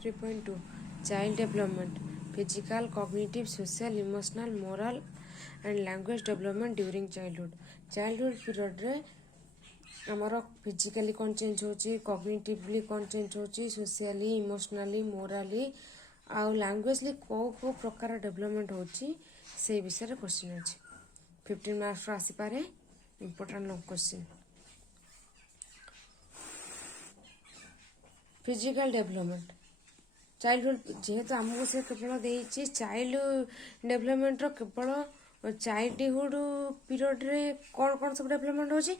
3.2 Child development physical, cognitive, social, emotional, moral and language development during childhood. Childhood period रे आमर फिजिकाली कौन change होची, cognitively कौन change होची, सोशियली, इमोशनली, मोराली आउ लैंग्वेजली को प्रकार डेवलपमेंट होची से विषय क्वेश्चन अछि 15 मार्क्स आसी पारे important long question. Physical development childhood जेहेतु आमको से केवल देइछि चाइल्ड डेवलपमेंट रो केवल चाइल्डहुड पीरियड रे कौन कौन सब डेवलपमेंट होछि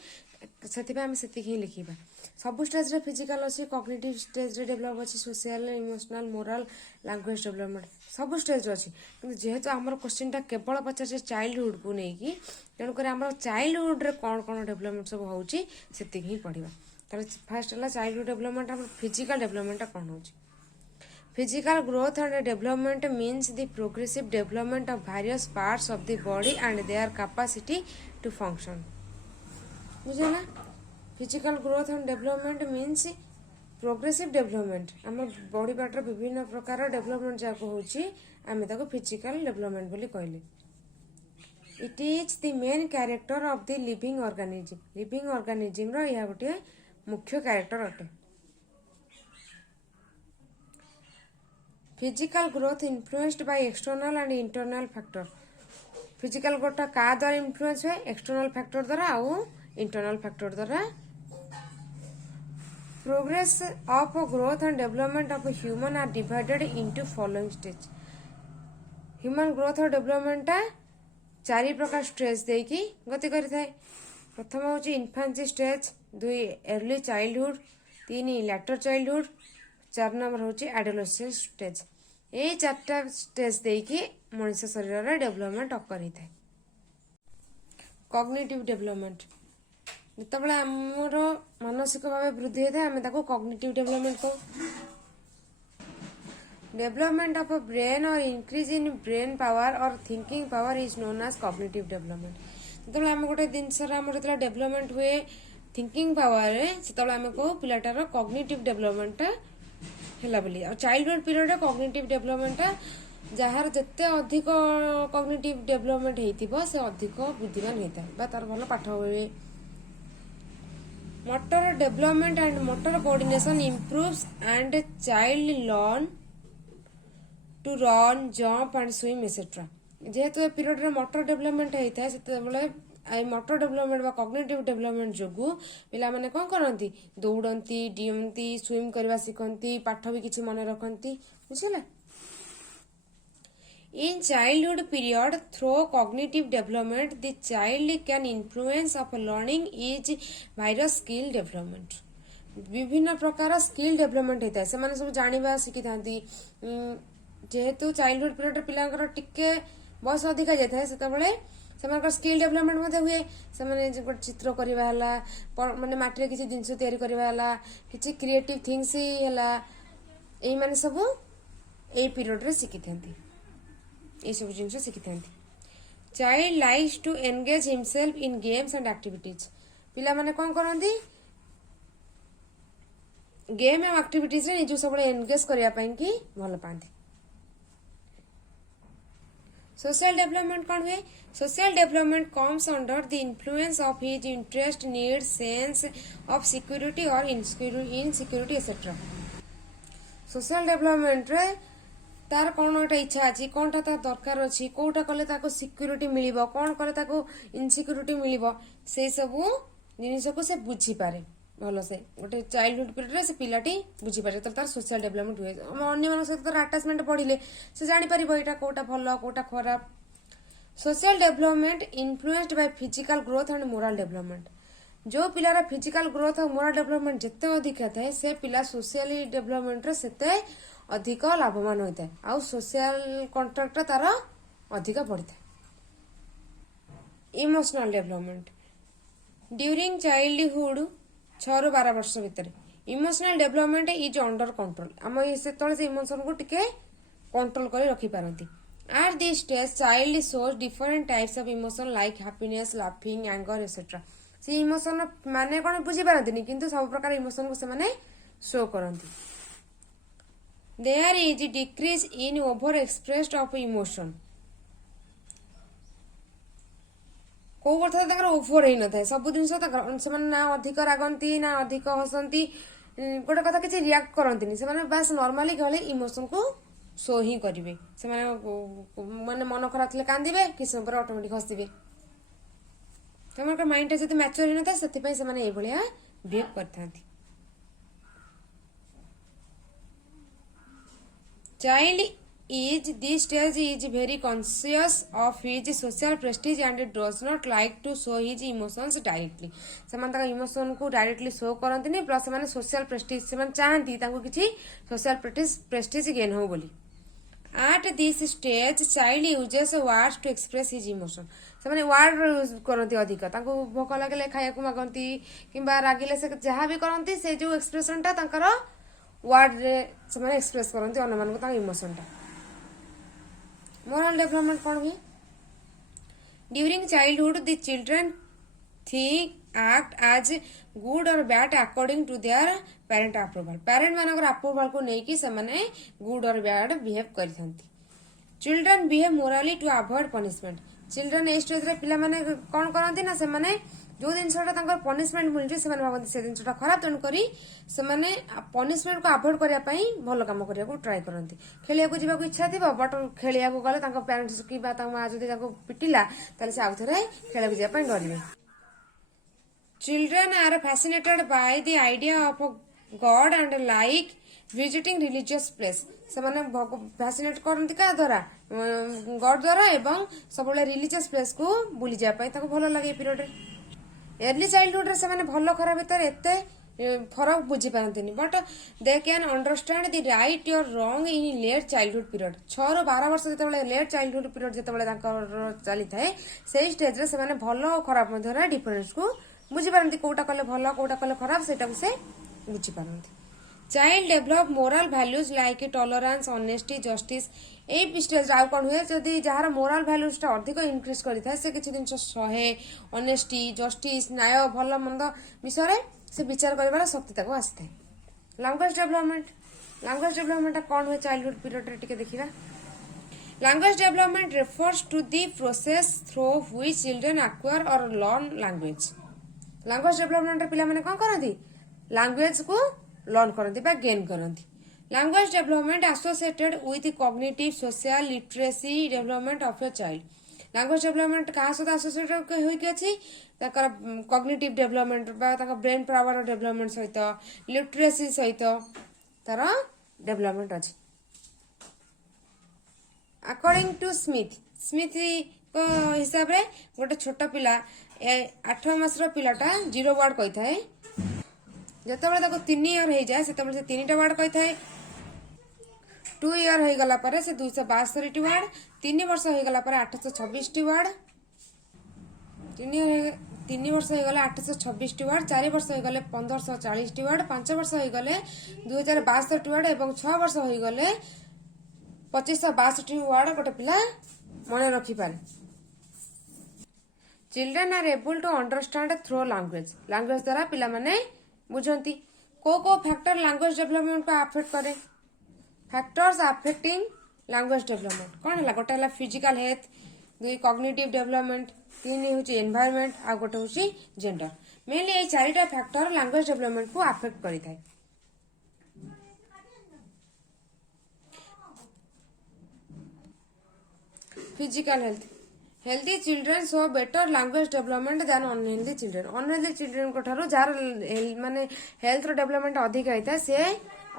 सेतिबा हम सेति ही लिखिबा. सब स्टेज रे फिजिकल अछि, कॉग्निटिव स्टेज रे डेवलप अछि, social, emotional, moral, language development सब स्टेज रे अछि. किंतु जेहेतु हमर क्वेश्चन टा केवल पचार चाइल्डहुड को नै कि तेणु कर हमर चाइल्डहुड रे कौन कौन डेवलपमेंट सब होछि सेति ही पढिबा. ताले फर्स्ट हला चाइल्डहुड डेवलपमेंट हमर फिजिकल डेवलपमेंट कौन होछि. Physical growth and development means the progressive development of various parts of the body and their capacity to function. बुझे ना. Physical growth and development means progressive development. आम body part विभिन्न प्रकार development जाक होची आमे ताको फिजिकल डेवलपमेंट बोली कहले. It is the main character of the living organism. Living organism रो या गोटे मुख्य कैरेक्टर अटे. Physical growth influenced by external and internal factor. Physical growth का द्वारा इन्फ्लुएंस हुए एक्सटर्नल फैक्टर द्वारा आउ इंटरनल फैक्टर द्वारा. Progress of growth and development of human are divided into following stage. Human growth और डेवलपमेंट चारि प्रकार स्टेज देकी गति करि थाए. प्रथम होची infancy stage, 2 early childhood, 3 later childhood, 4 number होची एडोलेसेंस स्टेज. ये चारटा स्टेज देकी मनुष्य शरीर रे डेवलपमेंट अकर होता है. कॉग्निटिव डेवलपमेंट जितेबाला आमर मानसिक भाव वृद्धि होता है आम ताको कॉग्निटिव डेवलपमेंट कहू. डेवलपमेंट ऑफ ब्रेन और इंक्रीज इन ब्रेन पावर और thinking power is known as cognitive development. जितेबाला आम गोटे जिनसर आमर जो डेवलपमेंट हुए थिंकिंग पावर से आम कहू पिलाटार कॉग्निटिव डेवलपमेंट है बोली. Childhood period cognitive development jar जिते अधिक कॉग्निटिव डेवलपमेंट होता से अधिक बुद्धिमान होता है तार भल पाठ हुए. Motor development and motor coordination improves and child learn to run, jump and swim etcetera. जेहेतु ए पीरियड रे मोटर डेवलपमेंट होता है से मोटर डेवलपमेंट बा कॉग्निटिव डेवलपमेंट जोगु पिला माने कोन करंती दौड़ंती, डियंती, स्विम करबा सिखंती, पाठ भी किछि मन रखंती. बुझिला. In childhood period, through cognitive development, the child can influence of learning is various skill development. विभिन्न प्रकार स्किल डेवलपमेंट होता है से माने सब जानिबा सिखि थांती. जेहेतु चाइल्डहुड पीरियड पिलांकर टिके बयस अधिका जाय थाए सेतबेले सेमानकर स्किल डेवलपमेंट मते हुए. से माने गोटे चित्र करबा हला माने माटी रे किछि जिंस तयारी करबा हला किछि क्रिएटिव थिंग्स हला एई माने सब एई पीरियड रे सिखि थांती. ये सब जिन शिखी था. Child likes to engage himself in games and activities. पिला माने कौन करंती गेम एंड एक्टिविटीज रे निजु सब एंगेज करिया पई कि भल पांती. सोशल डेवलपमेंट कौन हुए. Social development comes under the influence of his interest, need, sense of security और इनसिक्योरिटी एक्सेट्रा. सोशल डेवलपमेंट रे तार कौन गोटे इच्छा अच्छी कौनटा तार दरकार अच्छी कौटा कले ताको सिक्योरिटी मिलिबो कौन कले ताको इनसिक्योरिटी मिलिबो से सब जिनिस को से बुझी पारे भलो से. गोटे चाइल्डहुड पीरियड रे से पिलाटी बुझी पारे तार सोशल डेवलपमेंट हुए. अन्य मन सहित तार अटैचमेंट बढ़िले से जानि परिबो एटा कोटा भलो कोटा खराब. Social development influenced by physical growth and moral development. जो पिलार फिजिकल ग्रोथ और मोरल डेवलपमेंट जिते अधिक थाए से पिला सोशल डेवलपमेंट रे सेते अधिक लाभवान होता है आउ सोशल कॉन्ट्रैक्ट तार अधिक बढ़ी था. इमोशनल डेवलपमेंट ड्यूरिंग चाइल्डहुड 6 ରୁ 12 वर्ष भितर emotional development is under control. आम से इमोशन को टिके कंट्रोल कर रखी पारती. At this stage child shows different types of emotion like happiness, laughing, anger etcetera. से इमोशन माने कौन बुझी पारती किंतु सब प्रकार इमोशन को से माने शो करती. There is decrease in over expressed of emotion कौ कथा ओभर हो न था सब जिन ना अधिक रागंती ना अधिक हसंती गोटे कथा किसी रिएक्ट करती से बास नॉर्मली गले इमोशन को शो ही करेंगे से माने मन खराब थे कांदे कि समय ऑटोमेटिक हसवे तुम माइंड जो मैच्योर ही न था से बिहेव करता child is this stage is very conscious of his social prestige and does not like to show his emotions directly से इमोशन को डायरेक्टली शो करते प्लस से सोशल प्रेस्टीज से चाहती किसी सोशल प्रेस्टीज गेन हो बोली at this stage child uses words to express his emotion से वर्ड यूज करती अधिक भोक लगे खाया मागती कि रागिले से जहाँ भी करती से जो एक्सप्रेशन टा वर्ड रे से एक्सप्रेस करती अन्य मान इमोशन टा मोरल डेवलपमेंट कौन हुए during childhood the children think act as good और bad according to their parent approval parent मान अप्रूवल को लेकिन से गुड और बैड बिहेव करते children behave morally to avoid punishment children ए स्टेज पिला माने कौन करती ना से जो जिनसा पनिशमेंट मिलती से भावती से जिनसा खराब तेणुक से पनिशमेंट को अवॉइड करने भल कम करने को ट्राए करती खेलिया जावाक इच्छा थी बट खेलिया गले पेरेन्ट्स कि माँ जो पिटिला से आउ थे खेल जावाई डरवे children are fascinated by the idea of God and like visiting religious place से फैसिनेट करती क्या द्वारा गॉड द्वारा एवं सब रिलीजियस प्लेस को बुली जावाई भल लगे पीरियड अर्ली चाइल्डहुड से भल खराब भितर एत फरक बुझी पारती but they can understand the right or wrong in late childhood period 6 ରୁ 12 वर्ष जो लेट चाइल्डहुड पीरियड जो चली थाए से स्टेज से भल और खराब डिफरेन्स को बुझी पारती कोटा कले भल कोटा कले खराब से बुझी पारती child develop moral values like tolerance honesty justice ए स्टेज आउ कौन हुए जदि जार मोराल भैल्यूज अधिक इनक्रीज करें से किसी जिन सहे ऑनेस्टी जस्टिस न्याय भल मंद विषय से विचार कर शक्ति आसी था लैंग्वेज डेवलपमेंट कौन हुए चाइल्डहुड पीरियड टे देखा language development refers to the process through which children acquire और लर्न लैंग्वेज डेवलपमेंट पिला माने कौन करती लैंग्वेज को लर्न करती गेन करती language development associated with cognitive social literacy development of your child language development क्या सहित एसोसिएटेड होती cognitive development brain power development सहित लिटरेसी सहित तार डेवलपमेंट अच्छी अकॉर्डिंग टू स्मिथ हिसाब से गोटे छोट पिला 8 मासर पिलाटा 0 वर्ड कही था जितेबाला 3 इयर हो जाए से 3टा वर्ड कही था 2 इयर हो गला पर से 262 वर्ड 3 वर्ष हो गला पर 826 वर्ड 3 वर्ष हो गले 826 वर्ड 4 वर्ष हो गले 1540 वर्ड 5 वर्ष हो गले 2062 वर्ड और 6 वर्ष हो गले 2562 वर्ड गोटे पिला मन रखिपारे children are able to understand through language द्वारा पिला माने बुझंती को फैक्टर लैंग्वेज डेवलपमेंट को अफेक्ट करे फैक्टर्स अफेक्टिंग लैंग्वेज डेवलपमेंट कौन है गोटे है फिजिकल हेल्थ 2 कॉग्निटिव डेवलपमेंट 3 हूँ एनवायरमेंट आ गोटे हूँ जेंडर मेनली ये 4टा फैक्टर लैंग्वेज डेवलपमेंट को अफेक्ट करें physical healthy children show better language development than unhealthy children को ठारो जार माने हेल्थ रो डेवलपमेंट अधिक होता है से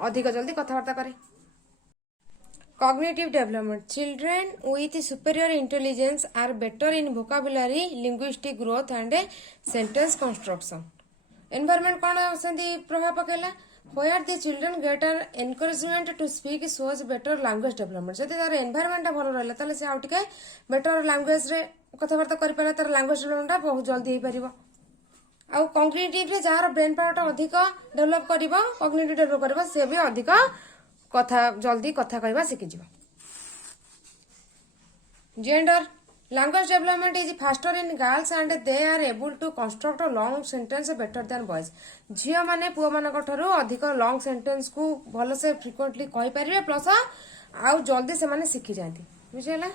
अधिक जल्दी कथबार्ता करे cognitive development children with superior intelligence are better in vocabulary linguistic growth and sentence construction environment कौन प्रभाव पकेला where the children get an encouragement to speak shows better language development जदि तार एनवायरमेंट भल रहा ताले से आउ टिके बेटर लैंग्वेज रे कथबार्ता करि पारे तार लैंग्वेज डेवलपमेंट बहुत जल्दी हो पारिबो आउ कॉग्निटिव रे जार ब्रेन पावर अधिक डेवलप करिबो कॉग्निटिव डेवलप करिबो से भी अधिक कथा जल्दी कथा कहबा सिखि जिवो gender Language development is faster in girls and they are able to construct a long sentence better than boys. ଝିଅ ମାନେ ପୁଅ ମାନଙ୍କ ଠାରୁ ଅଧିକ ଲଙ୍ଗ ସେଣ୍ଟେନ୍ସ କୁ ଭଲସେ ଫ୍ରିକ୍ୱେଣ୍ଟଲି କହିପାରିବେ ପ୍ଲସ୍ ଆଉ ଜଲ୍ଦି ସେମାନେ ଶିଖିଯାଆନ୍ତି ବୁଝିହେଲା।